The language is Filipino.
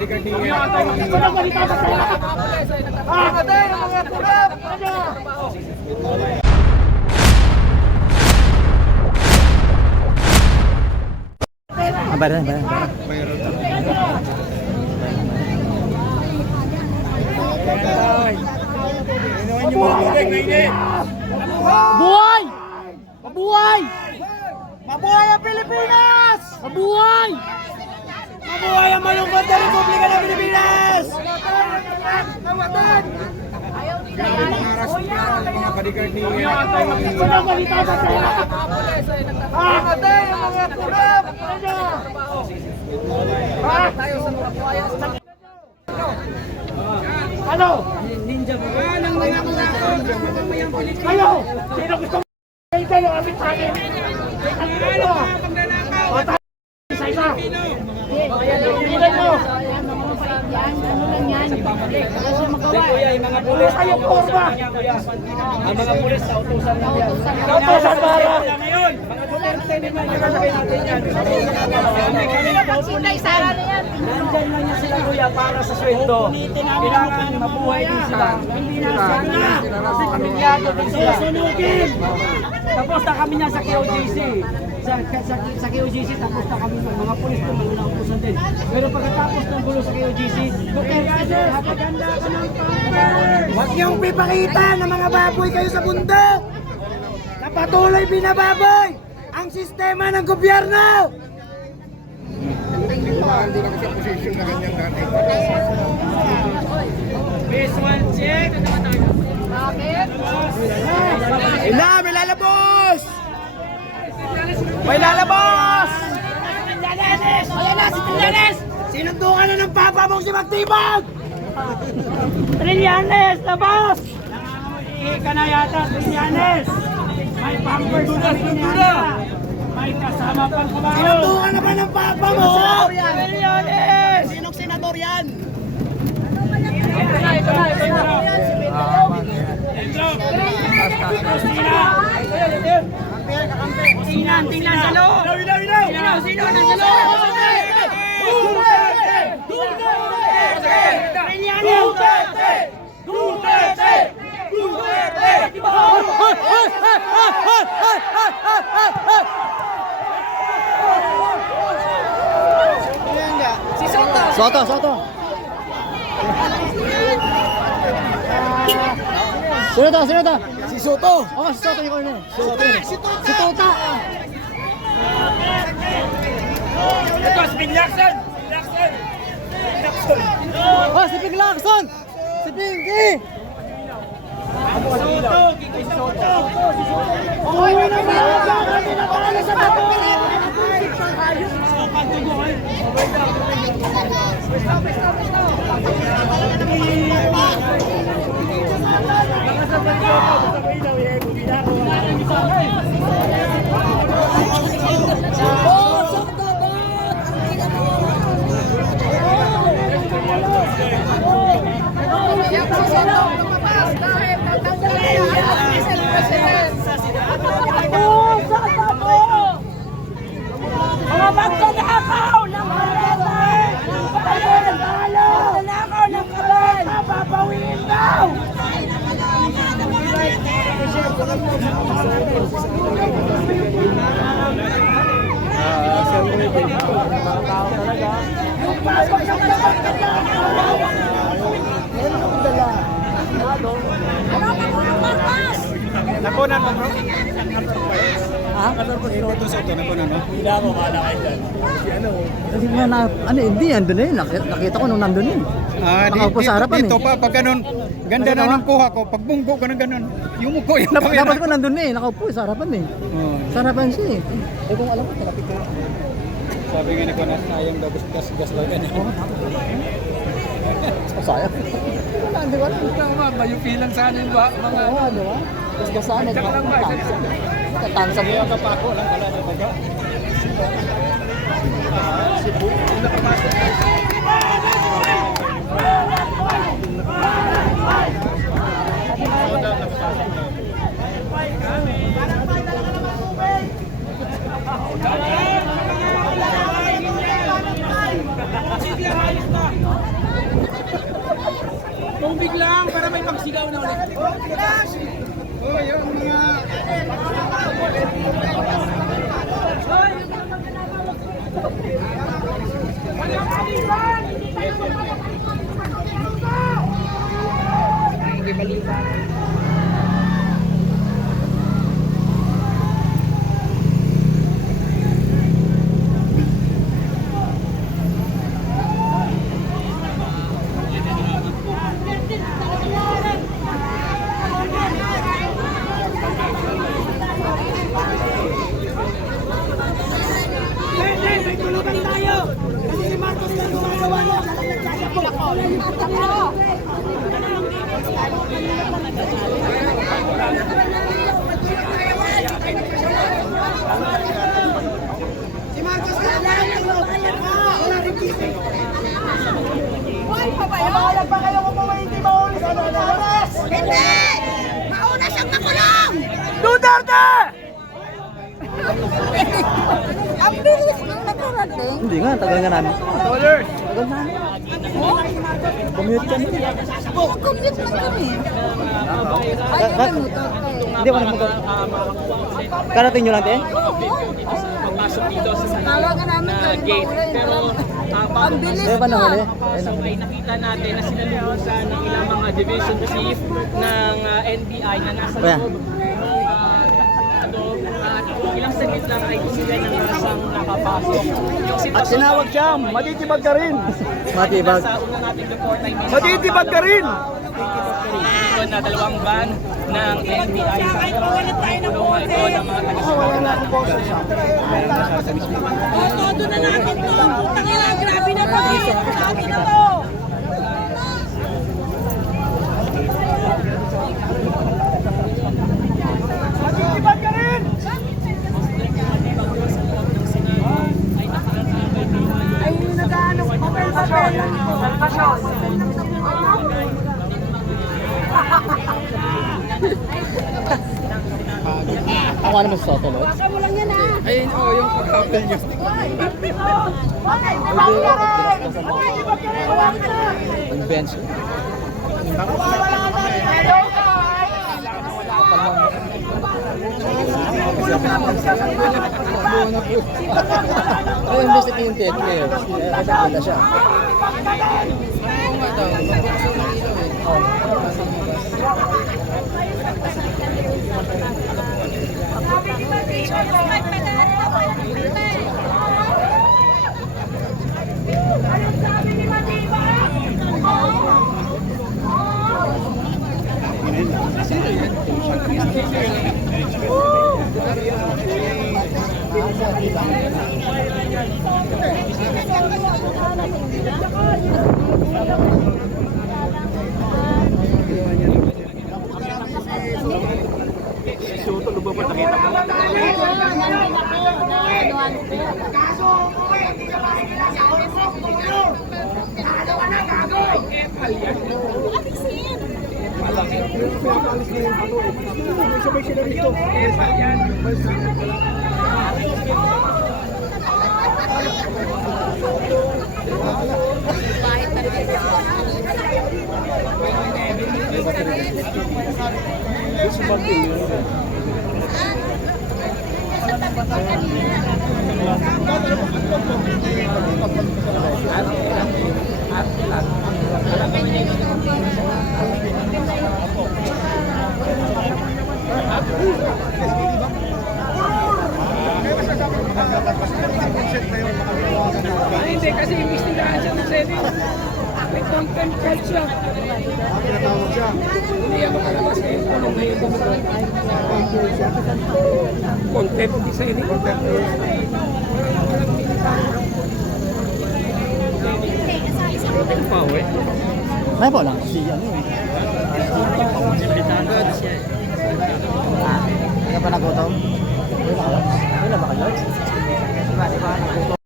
bodyguard ni Baran. Mabuhay! Mabuhay! Mabuhay ang Pilipinas! Mabuhay! Mabuhay ang malungkot na Republika ng Pilipinas! mga bodyguard ni Ano? Ninja mo. Kayo! Sino gusto mo? Kayo kapit sa akin! Ang ito! Isa-isa! Pipilan mo! Yung mga pulis Kayo porma! ang mga pulis sa utusan na yan. Utusan para! Ngayon, mga Duterte naman yung sabihin natin yan. Nandyan lang yan sila kuya para sa sweldo. Kailangan mabuhay din sila. Pamilyado din sila. Tapos na kami niyan sa KOJC. Sa KOJC tapos na kami ng mga pulis ko mga nautusan din. Pero pagkatapos ng gulo sa KOJC, Duterte, hapaganda ka ng power! Huwag niyong pipakita na mga baboy kayo sa bundok! Na patuloy binababoy ang sistema ng gobyerno! Base 1 check! May lalabos! May lalabos! Ayan na! Si Trillanes! Sinundukan na ng papa mong si Magtibag! Trillanes! Labas! Nangangamuhi ka na yata, Trillanes! May pampers na sinana! May kasama pang kabayo! Sinundukan na ba ng papa mo? Trillanes! Sinong senador yan? Ito na! Kusina ang tingnan sa loob! Sino ang nasa loob? Soto! Sino to? Si Soto! Oo, si Soto yung corner. Si Tota! Ito, Spin Lacson! Oh, si Ping Lacson! Si Pinky! Uy, na ba? Hindi na pala sa bato! Mga magtanakaw ng maleta! Magtanakaw ng kabal! Papawiin daw! Nakunan mo bro? Ha? Ito sa ito, nakunan mo? Hindi ako malakay dyan. Kasi hindi yan doon eh. Nakita ko nung nandun yun. Nakaupo sa harapan dito eh. pa, pag ganun, ganda na ng kuha ko, pag bunggo ko ng ganun, yung mukha yung Dapat ko nandun eh. Nakaupo sa harapan eh. Oh. Sa harapan siya eh. Eh kung alam ko, kalapit ko. Sabi nga ni Kunas, sayang daw gas lang ganyan. Sayang. Di ba? Mayupi lang sana yung mga... Oo, di ba? Gasgasan eh. Tatansan mo. Kapako lang pala sa baga. Hindi nga, tagal nga namin. Dollars! Tagal namin. Commute kami. Compute lang kami. Ay, Ka- ka- may motor ka eh. Hindi ko nagmotor. Karating nyo lang, te? Papasok dito sa Tawagan namin na kayo gate. maulay. Pero Ang bago bilis Kaya pa na. nahuli? pasok ay nakita natin na sinalulusan ng ilang mga division chief ng NBI na nasa Kuya. loob ng at ilang saglit lang ay sila na nasang nakapasok. Yung At sitwasyon tinawag siya, matitibag ka rin. Matibag. sa una nating report ay may Matitibag ka rin. dito na dalawang van ng NBI sa kulungan ito ng mga taga-suporta. Todo na natin to. Putang ina, grabe na to. Grabe na to. Matitibag ka rin. Ay, nag-ano, papel. Ako ano mas soto, Lord? Baka mo lang yan ah. Ayun, oh, yung pag-apel niyo. Ang bench. Ay, imbes ito yung TFK. Kasi kita siya. Suto, lubabot nakita ko. Sabay sila dito. Hindi kasi imbestigahan siya ng Senate. May content card siya. Hindi ako kalabas kayo. Kulong na yun. Content di Senate. Power. May po lang. Si ano eh. Hindi ka pa nagutom? Wala ba kayo? Diba, nagutom?